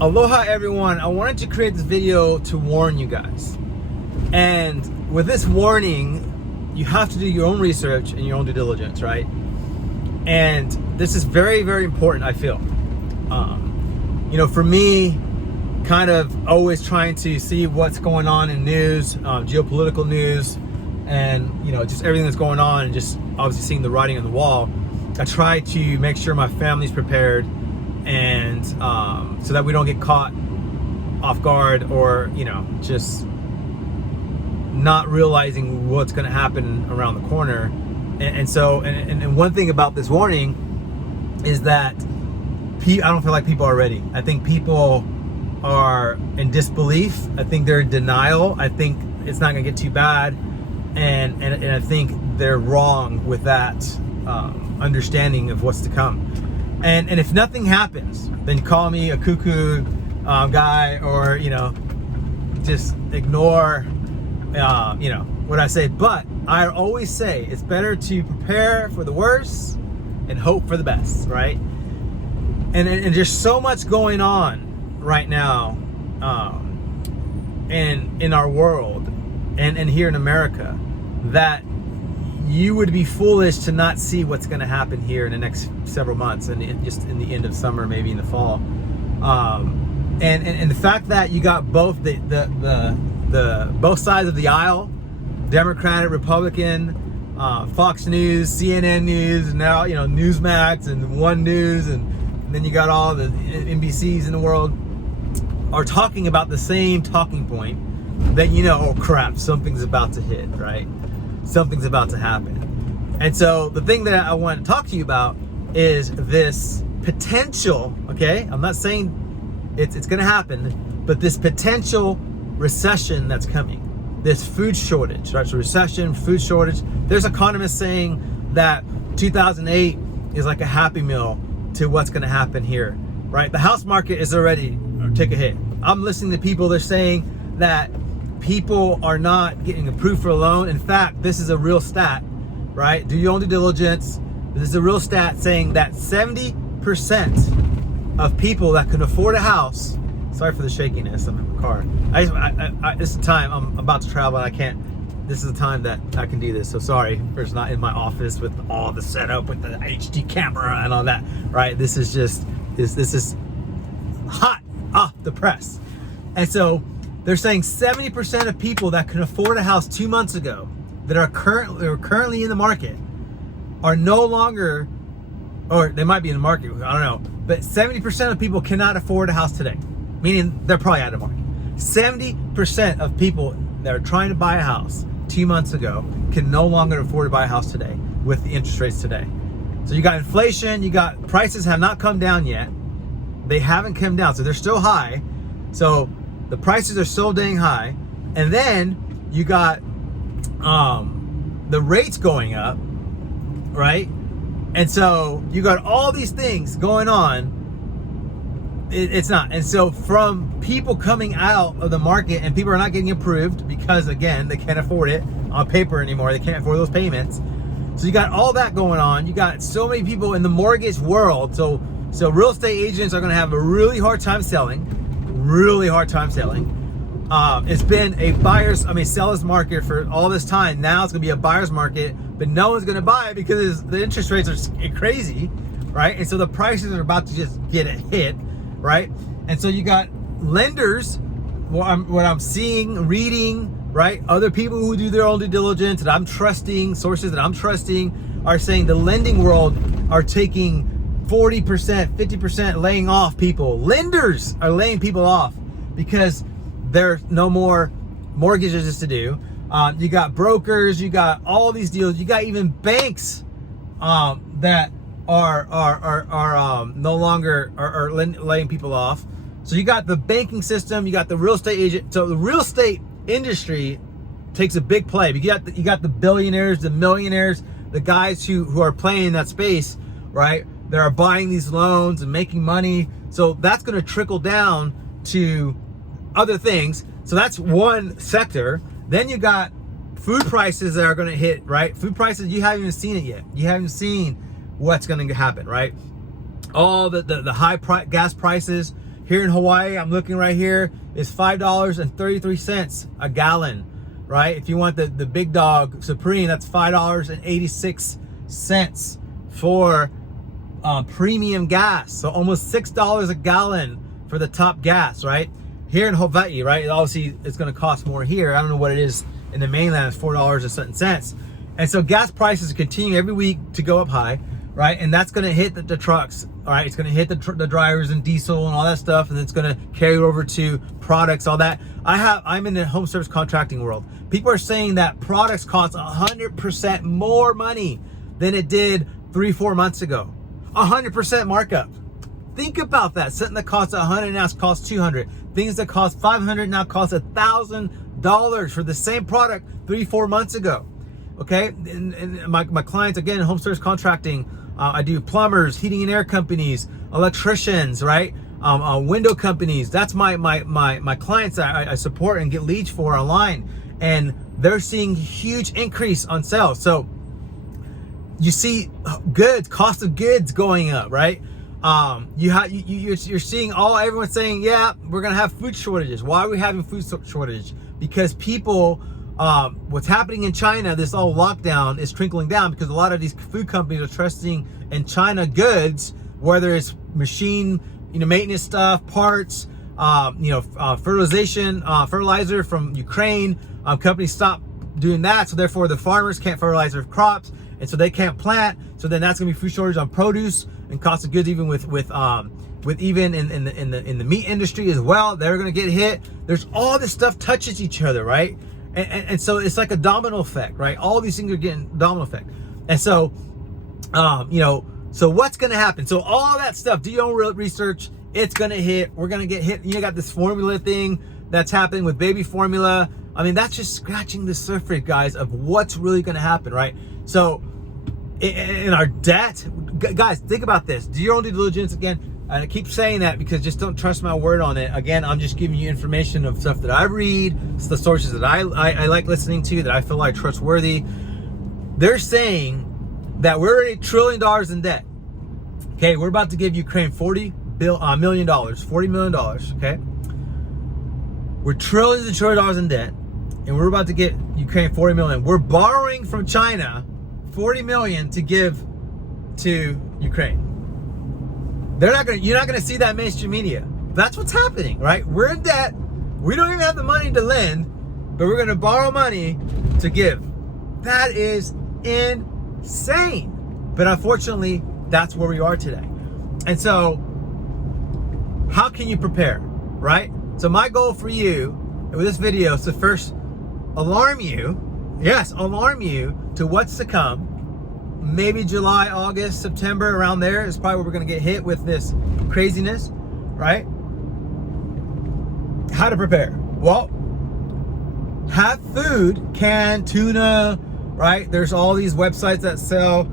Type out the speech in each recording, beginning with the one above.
Aloha everyone, I wanted to create this video to warn you guys. And with this warning, you have to do your own research and your own due diligence, right? And this is very, very important, I feel. For me, kind of always trying to see what's going on in news, geopolitical news, and just everything that's going on, and just obviously seeing the writing on the wall. I try to make sure my family's prepared, and so that we don't get caught off guard, or just not realizing what's going to happen around the corner. And one thing about this warning is that I don't feel like people are ready. I think people are in disbelief. I think they're in denial. I think it's not going to get too bad, and I think they're wrong with that understanding of what's to come. And if nothing happens, then call me a cuckoo guy, or just ignore what I say. But I always say it's better to prepare for the worst and hope for the best, right? And there's so much going on right now in our world and here in America, that you would be foolish to not see what's going to happen here in the next several months, and just in the end of summer, maybe in the fall. And the fact that you got both the both sides of the aisle, Democratic, Republican, Fox News, CNN News, and now Newsmax and One News, and then you got all the NBCs in the world are talking about the same talking point, that oh crap, something's about to hit, right? Something's about to happen. And so the thing that I want to talk to you about is this potential, okay? I'm not saying it's going to happen, but this potential recession that's coming, this food shortage, right? So recession, food shortage. There's economists saying that 2008 is like a happy meal to what's going to happen here, right? The house market is already take a hit. I'm listening to people, they're saying that people are not getting approved for a loan. In fact, this is a real stat, right? Do your own due diligence. This is a real stat saying that 70% of people that can afford a house, sorry for the shakiness, I'm in my car. This is the time, I'm about to travel and I can't, this is the time that I can do this. So sorry for it's not in my office with all the setup with the HD camera and all that, right? This is just, this is hot off the press. And so they're saying 70% of people that can afford a house 2 months ago, that are currently in the market, are no longer, or they might be in the market, I don't know, but 70% of people cannot afford a house today, meaning they're probably out of the market. 70% of people that are trying to buy a house 2 months ago can no longer afford to buy a house today with the interest rates today. So you got inflation, you got prices have not come down yet. They haven't come down, so they're still high. So the prices are so dang high, and then you got the rates going up, right? And so you got all these things going on. It's not. And so from people coming out of the market, and people are not getting approved because, again, they can't afford it on paper anymore. They can't afford those payments. So you got all that going on. You got so many people in the mortgage world. So real estate agents are going to have a really hard time selling. It's been a seller's market for all this time. Now it's gonna be a buyer's market, but no one's gonna buy it because the interest rates are crazy, right? And so the prices are about to just get a hit, right? And so you got lenders, what I'm seeing, reading, right? Other people who do their own due diligence, that I'm trusting, sources that I'm trusting, are saying the lending world are taking 40%, 50%, laying off people. Lenders are laying people off because there's no more mortgages to do. You got brokers, you got all these deals, you got even banks that are no longer are laying people off. So you got the banking system, you got the real estate agent. So the real estate industry takes a big play. You got the billionaires, the millionaires, the guys who are playing in that space, right? That are buying these loans and making money. So that's going to trickle down to other things. So that's one sector. Then you got food prices that are going to hit, right? Food prices, you haven't even seen it yet. You haven't seen what's going to happen, right? All the high gas prices Here in Hawaii, I'm looking right here, is $5.33 a gallon, right? If you want the big dog Supreme, that's $5.86 for premium gas. So almost $6 a gallon for the top gas, right? Here in Hawaii, right? Obviously, it's going to cost more here. I don't know what it is in the mainland. It's $4 and something cents. And so gas prices continue every week to go up high, right? And that's going to hit the trucks, all right? It's going to hit the drivers and diesel and all that stuff, and it's going to carry it over to products, all that. I'm in the home service contracting world. People are saying that products cost 100% more money than it did 3-4 months ago. 100% markup. Think about that. Something that costs $100 now costs $200. Things that cost $500 now cost $1,000 for the same product 3-4 months ago. Okay, and my clients, again, home service contracting, I do plumbers, heating and air companies, electricians, right? Window companies. That's my clients that I support and get leads for online, and they're seeing huge increase on sales. So you see cost of goods going up, right? You're seeing everyone saying, yeah, we're gonna have food shortages. Why are we having food shortage? Because people, what's happening in China, this whole lockdown is trickling down because a lot of these food companies are trusting in China goods, whether it's machine, maintenance stuff, parts, fertilizer from Ukraine. Companies stop doing that, so therefore the farmers can't fertilize their crops, and so they can't plant. So then that's gonna be food shortage on produce and cost of goods, even with even in the meat industry as well. They're gonna get hit. There's all this stuff touches each other, right? And so it's like a domino effect, right? All these things are getting domino effect. And so, so what's going to happen? So all that stuff, do your own research. It's going to hit. We're going to get hit. You got this formula thing that's happening with baby formula. I mean, that's just scratching the surface, guys, of what's really going to happen, right? So in our debt, guys, think about this. Do your own due diligence. Again, I keep saying that because just don't trust my word on it. Again, I'm just giving you information of stuff that I read. It's the sources that I like listening to, that I feel like trustworthy. They're saying that we're already $1 trillion in debt. Okay, we're about to give Ukraine $40 million, okay? We're trillions and trillions in debt, and we're about to get Ukraine $40 million. We're borrowing from China $40 million to give to Ukraine. You're not gonna see that in mainstream media. That's what's happening, right? We're in debt. We don't even have the money to lend, but we're gonna borrow money to give. That is insane. But unfortunately, that's where we are today. And so, how can you prepare, right? So my goal for you with this video is to first alarm you to what's to come. Maybe July, August, September, around there is probably where we're going to get hit with this craziness, right? How to prepare? Well, have food, canned tuna, right? There's all these websites that sell,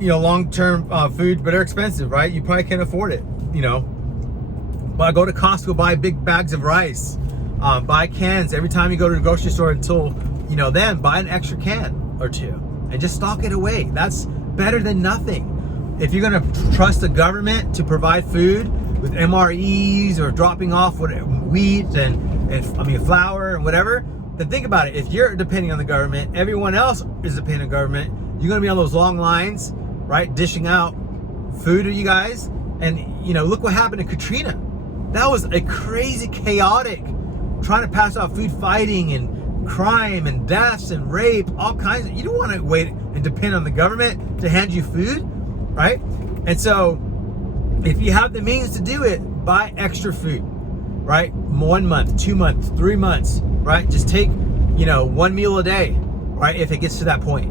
long-term food, but they're expensive, right? You probably can't afford it, But go to Costco, buy big bags of rice, buy cans. Every time you go to the grocery store until, then buy an extra can or two. And just stock it away. That's better than nothing. If you're gonna trust the government to provide food with MREs or dropping off wheat and flour and whatever, then think about it. If you're depending on the government, everyone else is depending on the government. You're gonna be on those long lines, right, dishing out food to you guys. And look what happened to Katrina. That was a crazy, chaotic, trying to pass out food, fighting and crime and deaths and rape, all kinds of. You don't want to wait and depend on the government to hand you food, right? And so if you have the means to do it, buy extra food, right? 1 month, 2 months, 3 months, right? Just take, 1 meal a day, right? If it gets to that point,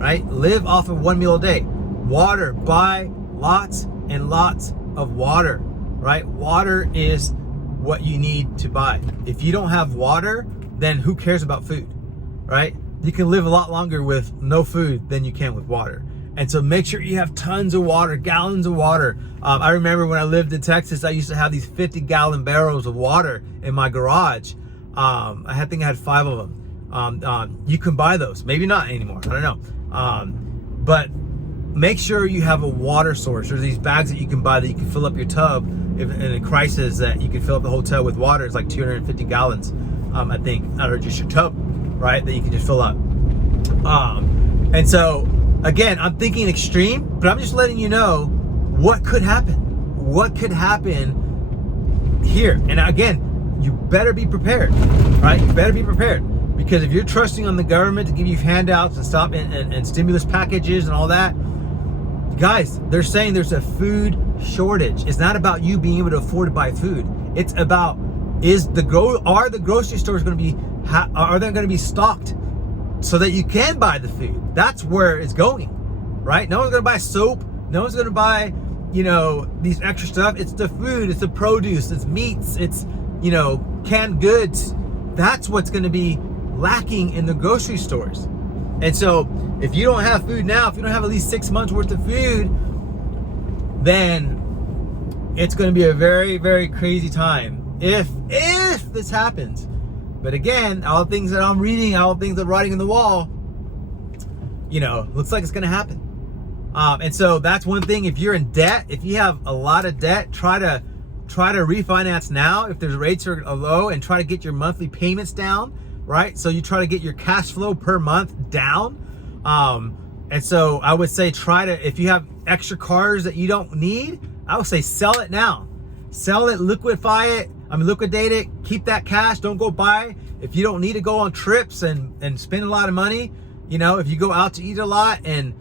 right? Live off of 1 meal a day. Water, buy lots and lots of water, right? Water is what you need to buy. If you don't have water, then who cares about food, right? You can live a lot longer with no food than you can with water. And so make sure you have tons of water, gallons of water. I remember when I lived in Texas, I used to have these 50-gallon barrels of water in my garage. I think I had 5 of them. You can buy those, maybe not anymore, I don't know. But make sure you have a water source. There's these bags that you can buy that you can fill up your tub if in a crisis that you can fill up the hotel with water. It's like 250 gallons, I think, out of just your tub, right? That you can just fill up. And so again, I'm thinking extreme, but I'm just letting you know what could happen. What could happen here? And again, you better be prepared, right? You better be prepared, because if you're trusting on the government to give you handouts and stuff and stimulus packages and all that, guys, they're saying there's a food shortage. It's not about you being able to afford to buy food. It's about are the grocery stores going to be are they going to be stocked so that you can buy the food? That's where it's going, right? No one's going to buy soap. No one's going to buy, these extra stuff. It's the food, it's the produce, it's meats, it's, canned goods. That's what's going to be lacking in the grocery stores. And so if you don't have food now, if you don't have at least 6 months worth of food, then it's going to be a very, very crazy time if this happens. But again, all the things that I'm reading, all the things that I'm writing on the wall, looks like it's going to happen. And so that's one thing. If you're in debt, if you have a lot of debt, try to refinance now if there's rates are low, and try to get your monthly payments down, right? So you try to get your cash flow per month down. And so I would say if you have extra cars that you don't need, I would say sell it now. Sell it, liquidate it, keep that cash. Don't go buy. If you don't need to go on trips and spend a lot of money, if you go out to eat a lot, and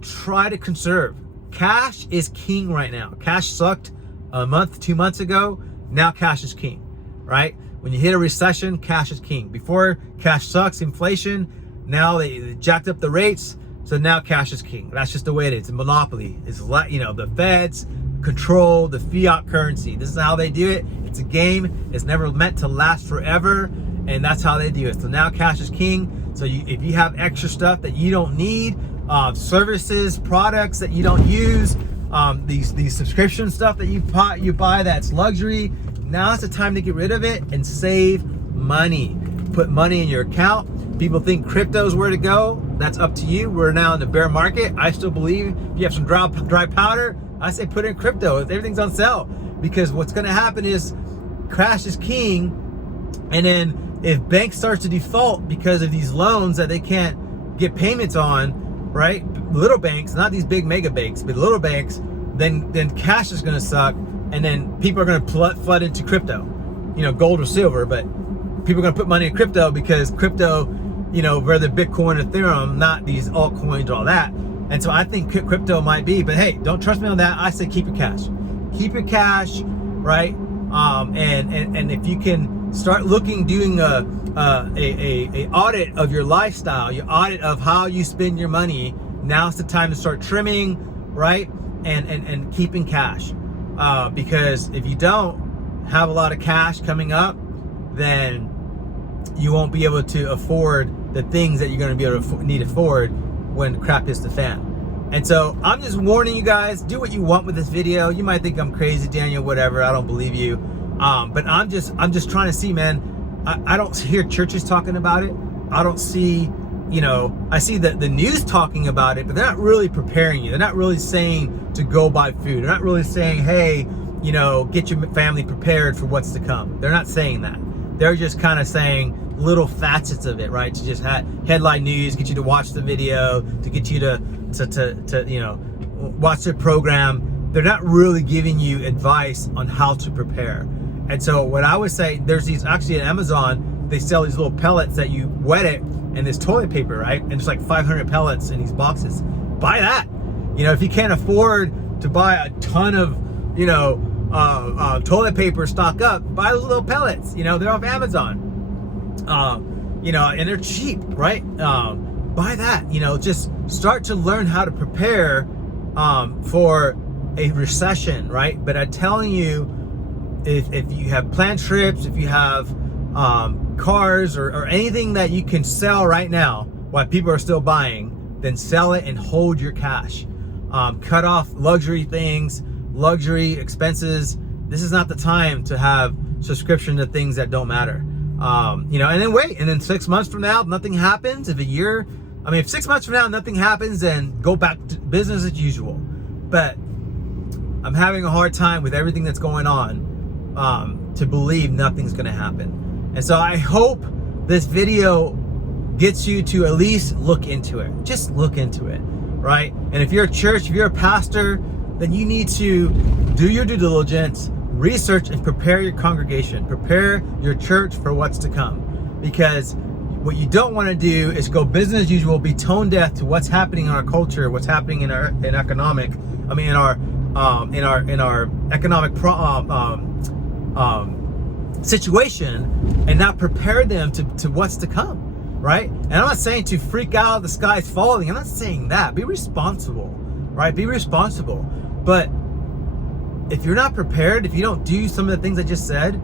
try to conserve. Cash is king right now. Cash sucked a month, 2 months ago. Now cash is king, right? When you hit a recession, cash is king. Before, cash sucks, inflation. Now they jacked up the rates, so now cash is king. That's just the way it is. It's a monopoly. It's the feds control the fiat currency. This is how they do it. It's a game. It's never meant to last forever, and that's how they do it. So now cash is king. So if you have extra stuff that you don't need, services, products that you don't use, these subscription stuff that you buy that's luxury, now's the time to get rid of it and save money. Put money in your account. People think crypto is where to go. That's up to you. We're now in the bear market. I still believe if you have some dry powder, I say put in crypto. Everything's on sale, because what's going to happen is cash is king. And then if banks start to default because of these loans that they can't get payments on, right? Little banks, not these big mega banks, but little banks, then cash is going to suck, and then people are going to flood into crypto, gold or silver, but people are going to put money in crypto, because crypto, whether Bitcoin, Ethereum, not these altcoins, all that. And so I think crypto might be, but hey, don't trust me on that. I say keep your cash. Keep your cash, right? And if you can start doing a audit of your lifestyle, your audit of how you spend your money, now's the time to start trimming, right? And keeping cash. Because if you don't have a lot of cash coming up, then you won't be able to afford the things that you're going to be able to need to afford when crap hits the fan. And so I'm just warning you guys, do what you want with this video. You might think I'm crazy, Daniel, whatever. I don't believe you. But I'm just trying to see, man. I don't hear churches talking about it. I don't see, I see the news talking about it, but they're not really preparing you. They're not really saying to go buy food. They're not really saying, hey, get your family prepared for what's to come. They're not saying that. They're just kind of saying little facets of it, right? To just headline news, get you to watch the video, to get you to watch the program. They're not really giving you advice on how to prepare. And so what I would say, there's these, actually at Amazon, they sell these little pellets that you wet it in this toilet paper, right? And it's like 500 pellets in these boxes. Buy that. If you can't afford to buy a ton of, toilet paper, stock up, buy those little pellets. They're off Amazon. And they're cheap, right? Buy that. Just start to learn how to prepare for a recession, right? But I'm telling you, if you have planned trips, if you have cars or anything that you can sell right now while people are still buying, then sell it and hold your cash. Cut off luxury things, luxury expenses. This is not the time to have subscription to things that don't matter. And then wait, and then 6 months from now, nothing happens. If 6 months from now nothing happens, then go back to business as usual. But I'm having a hard time with everything that's going on to believe nothing's going to happen. And so I hope this video gets you to at least look into it. Just look into it, right? And if you're a church, if you're a pastor, then you need to do your due diligence, research, and prepare your congregation. Prepare your church for what's to come. Because what you don't want to do is go business as usual, be tone deaf to what's happening in our culture, what's happening in our economic economic situation, and not prepare them to what's to come, right? And I'm not saying to freak out, the sky's falling. I'm not saying that. Be responsible, right? Be responsible. But if you're not prepared, if you don't do some of the things I just said,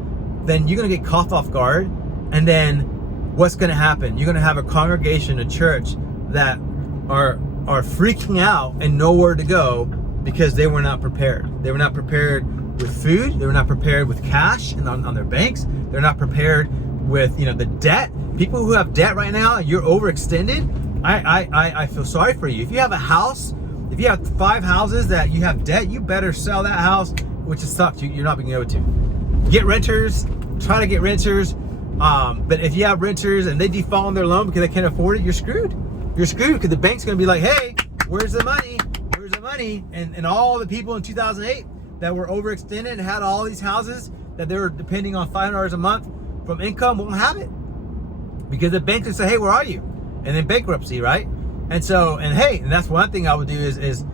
then you're going to get caught off guard. And then what's going to happen? You're going to have a congregation, a church that are freaking out and nowhere to go because they were not prepared. They were not prepared with food. They were not prepared with cash and on their banks. They're not prepared with, the debt. People who have debt right now, you're overextended. I feel sorry for you. If you have a house, if you have 5 houses that you have debt, you better sell that house, which is sucks. You're not being able to get renters. Try to get renters. But if you have renters and they default on their loan because they can't afford it, you're screwed. You're screwed because the bank's going to be like, hey, where's the money? Where's the money? And all the people in 2008 that were overextended and had all these houses that they were depending on $500 a month from income won't have it. Because the bank will say, hey, where are you? And then bankruptcy, right? And so, and that's one thing I would do is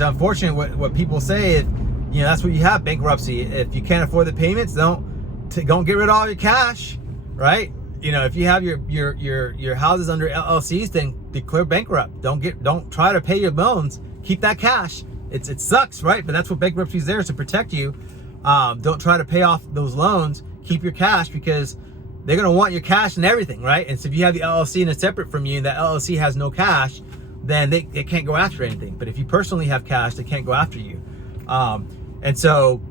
unfortunate what people say. If, that's what you have, bankruptcy. If you can't afford the payments, don't get rid of all your cash, right? If you have your houses under LLCs, then declare bankrupt. Don't try to pay your loans. Keep that cash. It sucks, right? But that's what bankruptcy is there, is to protect you. Don't try to pay off those loans. Keep your cash, because they're gonna want your cash and everything, right? And so if you have the LLC and it's separate from you, and that LLC has no cash, then they can't go after anything. But if you personally have cash, they can't go after you. And so,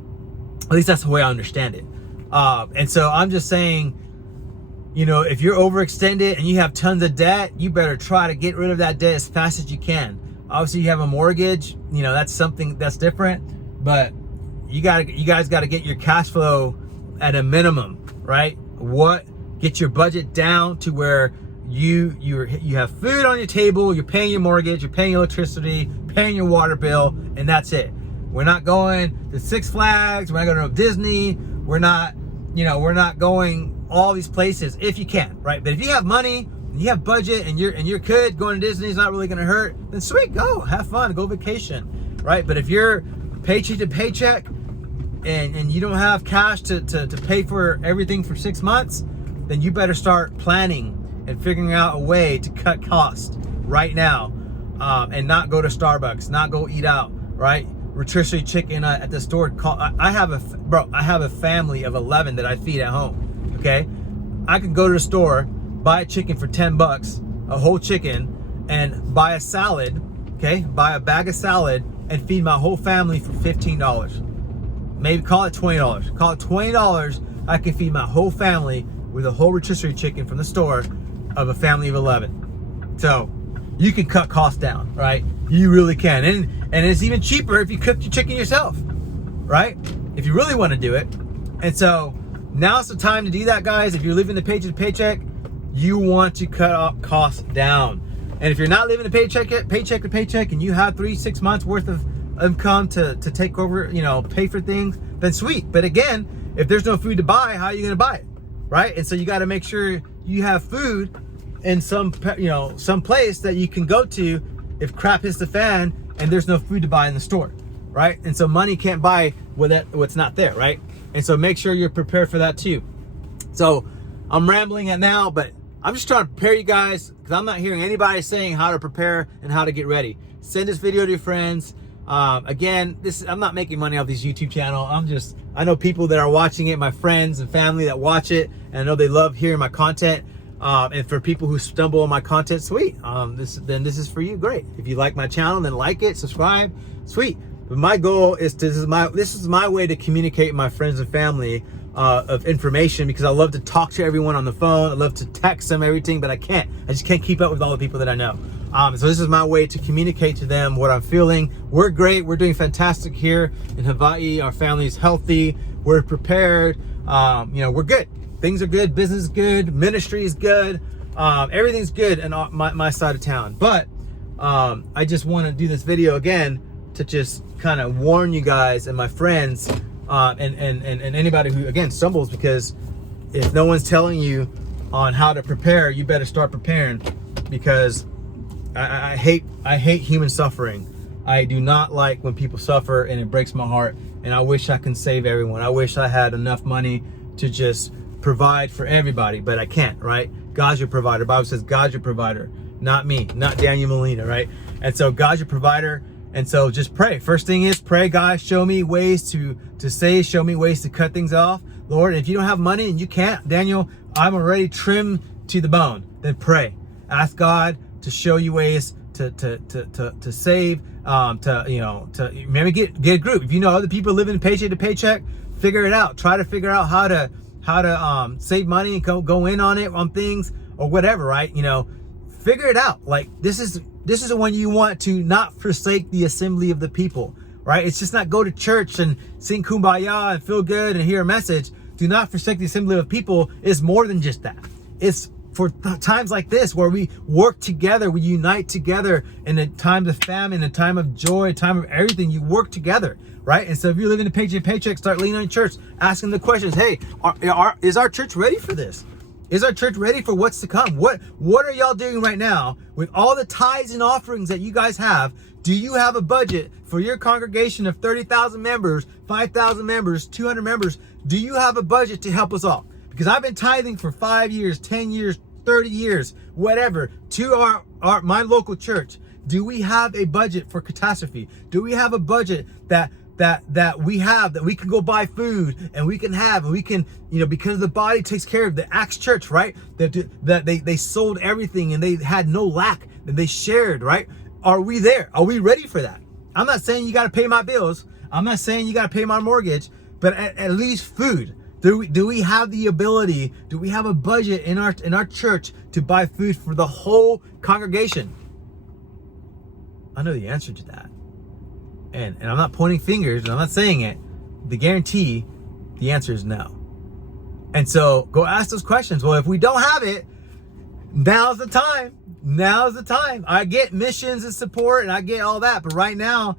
at least that's the way I understand it. And so I'm just saying, if you're overextended and you have tons of debt, you better try to get rid of that debt as fast as you can. Obviously, you have a mortgage, that's something that's different, but you guys got to get your cash flow at a minimum, right? Get your budget down to where you have food on your table, you're paying your mortgage, you're paying your electricity, paying your water bill, and that's it. We're not going to Six Flags, we're not going to Disney, we're not going all these places if you can, right? But if you have money, and you have budget, and you're good, going to Disney is not really going to hurt, then sweet, go have fun, go vacation, right? But if you're paycheck to paycheck and you don't have cash to pay for everything for 6 months, then you better start planning and figuring out a way to cut costs right now, and not go to Starbucks, not go eat out, right? Rotisserie chicken at the store. I have a family of 11 that I feed at home. Okay, I could go to the store, buy a chicken for $10, a whole chicken, and buy a salad. Okay, buy a bag of salad and feed my whole family for $15. Maybe call it $20. Call it $20. I can feed my whole family with a whole rotisserie chicken from the store of a family of 11. So you can cut costs down, right? You really can. And it's even cheaper if you cook your chicken yourself, right? If you really want to do it. And so now's the time to do that, guys. If you're living the paycheck to paycheck, you want to cut costs down. And if you're not living the paycheck to paycheck and you have 3-6 months worth of income to take over, pay for things, then sweet. But again, if there's no food to buy, how are you going to buy it, right? And so you got to make sure you have food in some place that you can go to if crap hits the fan and there's no food to buy in the store, right? And so money can't buy what's not there, right? And so make sure you're prepared for that too. So I'm rambling at now, but I'm just trying to prepare you guys, because I'm not hearing anybody saying how to prepare and how to get ready. Send this video to your friends. Again, I'm not making money off this YouTube channel. I know people that are watching it, my friends and family that watch it, and I know they love hearing my content. And for people who stumble on my content, sweet. This is for you, great. If you like my channel, then like it, subscribe, sweet. But my goal is this is my way to communicate with my friends and family of information, because I love to talk to everyone on the phone. I love to text them everything, but I just can't keep up with all the people that I know. So this is my way to communicate to them what I'm feeling. We're great. We're doing fantastic here in Hawaii. Our family's healthy. We're prepared. We're good. Things are good. Business is good. Ministry is good. Everything's good in my side of town. But I just want to do this video again to just kind of warn you guys and my friends and anybody who, again, stumbles, because if no one's telling you on how to prepare, you better start preparing, because I hate human suffering. I do not like when people suffer, and it breaks my heart, and I wish I can save everyone. I wish I had enough money to just provide for everybody, but I can't, right? God's your provider. The Bible says God's your provider, not me, not Daniel Molina, right? And so God's your provider. And so just pray. First thing is pray, God, show me ways to save, show me ways to cut things off. Lord, if you don't have money and you can't, Daniel, I'm already trimmed to the bone, then pray. Ask God to show you ways to save, to maybe get a group. If you know other people living paycheck to paycheck, figure it out. Try to figure out how to save money and go in on it, on things or whatever, right? Figure it out. Like this is when you want to not forsake the assembly of the people, right? It's just not go to church and sing kumbaya and feel good and hear a message. Do not forsake the assembly of people. It's more than just that. It's for times like this where we work together, we unite together in a time of famine, a time of joy, a time of everything. You work together, right? And so if you're living a paycheck to paycheck, start leaning on church, asking the questions. Hey, is our church ready for this? Is our church ready for what's to come? What are y'all doing right now with all the tithes and offerings that you guys have? Do you have a budget for your congregation of 30,000 members, 5,000 members, 200 members? Do you have a budget to help us all? Because I've been tithing for 5 years, 10 years, 30 years, whatever, to my local church. Do we have a budget for catastrophe? Do we have a budget that we have, that we can go buy food and we can because the body takes care of the Acts church, right? That they sold everything and they had no lack and they shared, right? Are we there? Are we ready for that? I'm not saying you got to pay my bills. I'm not saying you got to pay my mortgage, but at least food. Do we have the ability? Do we have a budget in our church to buy food for the whole congregation? I know the answer to that. And I'm not pointing fingers, and I'm not saying it. The answer is no. And so go ask those questions. Well, if we don't have it, now's the time. Now's the time. I get missions and support, and I get all that. But right now,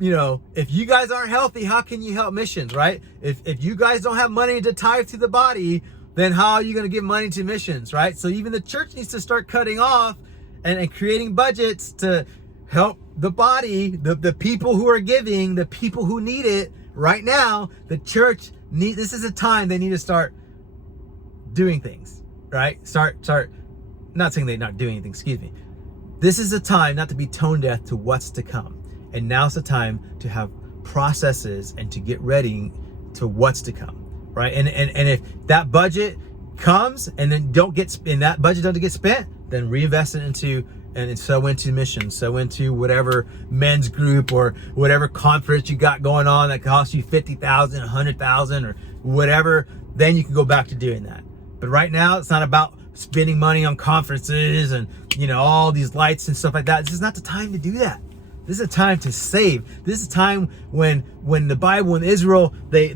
if you guys aren't healthy, how can you help missions, right? If you guys don't have money to tithe to the body, then how are you going to give money to missions, right? So even the church needs to start cutting off and creating budgets to help the body, the people who are giving, the people who need it right now. The church this is a time they need to start doing things, right? Start, not saying they're not doing anything, excuse me. This is a time not to be tone deaf to what's to come. And now's the time to have processes and to get ready to what's to come, right? And if that budget comes and then that budget doesn't get spent, then reinvest it into missions, sow into whatever men's group or whatever conference you got going on that costs you $50,000, $100,000 or whatever, then you can go back to doing that. But right now, it's not about spending money on conferences and all these lights and stuff like that. This is not the time to do that. This is a time to save. This is a time when the Bible in Israel, they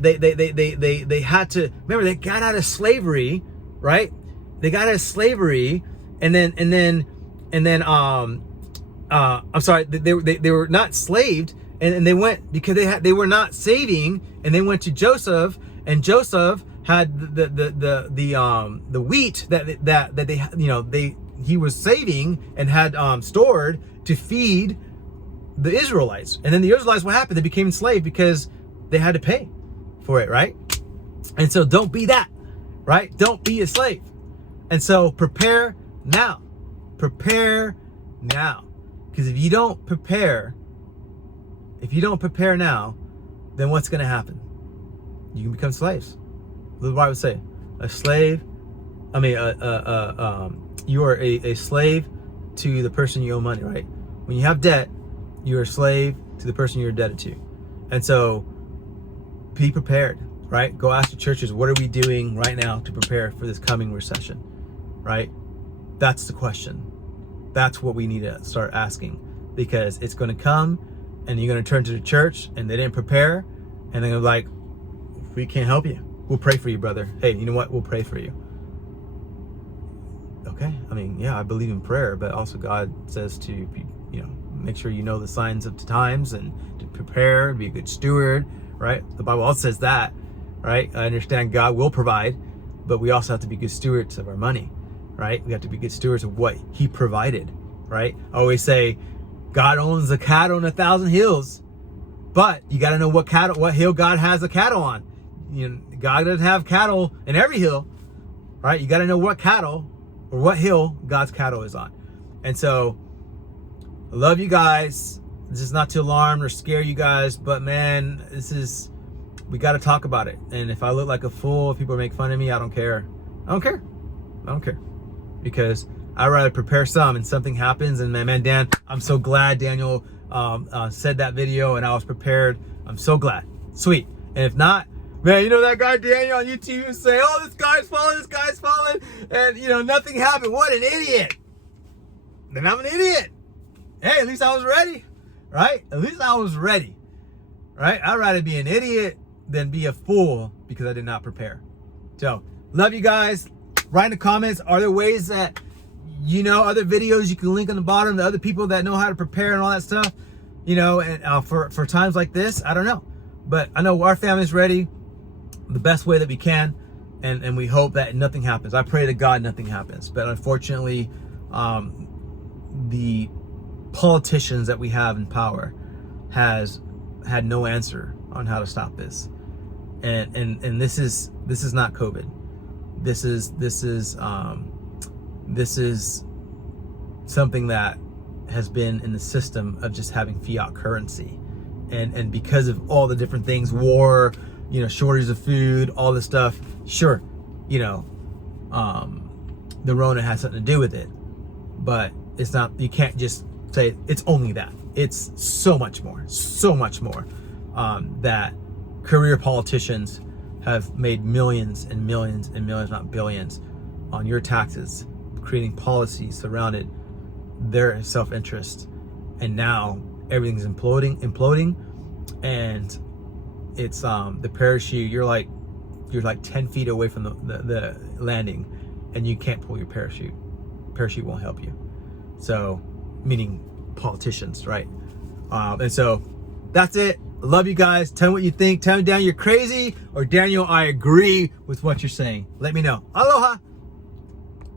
had to, remember, they got out of slavery, right? They got out of slavery, and then I'm sorry, they were not slaved, and they went because they were not saving, and they went to Joseph, and Joseph had the wheat that he was saving and had stored to feed the Israelites. And then the Israelites, what happened? They became enslaved because they had to pay for it, right? And so don't be that, right? Don't be a slave. And so prepare now. Prepare now. Because if you don't prepare now, then what's going to happen? You can become slaves. What the Bible would say, a slave. You are a slave to the person you owe money, right? When you have debt, you're a slave to the person you're indebted to. And so be prepared, right? Go ask the churches, what are we doing right now to prepare for this coming recession, right? That's the question. That's what we need to start asking, because it's going to come and you're going to turn to the church and they didn't prepare, and they're like, we can't help you. We'll pray for you, brother. Hey, you know what? We'll pray for you. Okay. I mean, yeah, I believe in prayer, but also God says to, you know, make sure you know the signs of the times and to prepare, be a good steward, right? The Bible also says that, right? I understand God will provide, but we also have to be good stewards of our money, right? We have to be good stewards of what He provided, right? I always say, God owns the cattle on 1,000 hills, but you got to know what hill God has the cattle on. You know, God doesn't have cattle in every hill, right? You got to know what cattle or what hill God's cattle is on. And so I love you guys. This is not to alarm or scare you guys, but man, we got to talk about it. And if I look like a fool, if people make fun of me, I don't care. I don't care. Because I'd rather prepare some and something happens. And man, Dan, I'm so glad Daniel said that video and I was prepared. I'm so glad. Sweet. And if not, man, you know that guy Daniel on YouTube who's saying, oh, this guy's falling, and you know, nothing happened. What an idiot. Then I'm an idiot. Hey, at least I was ready, right? At least I was ready, right? I'd rather be an idiot than be a fool because I did not prepare. So, love you guys. Write in the comments, are there ways that, you know, other videos you can link on the bottom, the other people that know how to prepare and all that stuff, you know, and for times like this, I don't know. But I know our family's ready the best way that we can, and we hope that nothing happens. I pray to God nothing happens. But unfortunately, the politicians that we have in power has had no answer on how to stop this. And this is not COVID. This is something that has been in the system of just having fiat currency, and because of all the different things, war, you know, shortage of food, all this stuff. Sure, you know, the Rona has something to do with it, but it's not. You can't just say it's only that. It's so much more. That career politicians have made millions and millions and millions, not billions, on your taxes, creating policies surrounded their self-interest, and now everything's imploding, and it's the parachute. You're like 10 feet away from the landing, and you can't pull your parachute. Parachute won't help you. So, meaning politicians, right? And so that's it. I love you guys. Tell me what you think. Tell me, Daniel, you're crazy, or Daniel, I agree with what you're saying. Let me know. Aloha.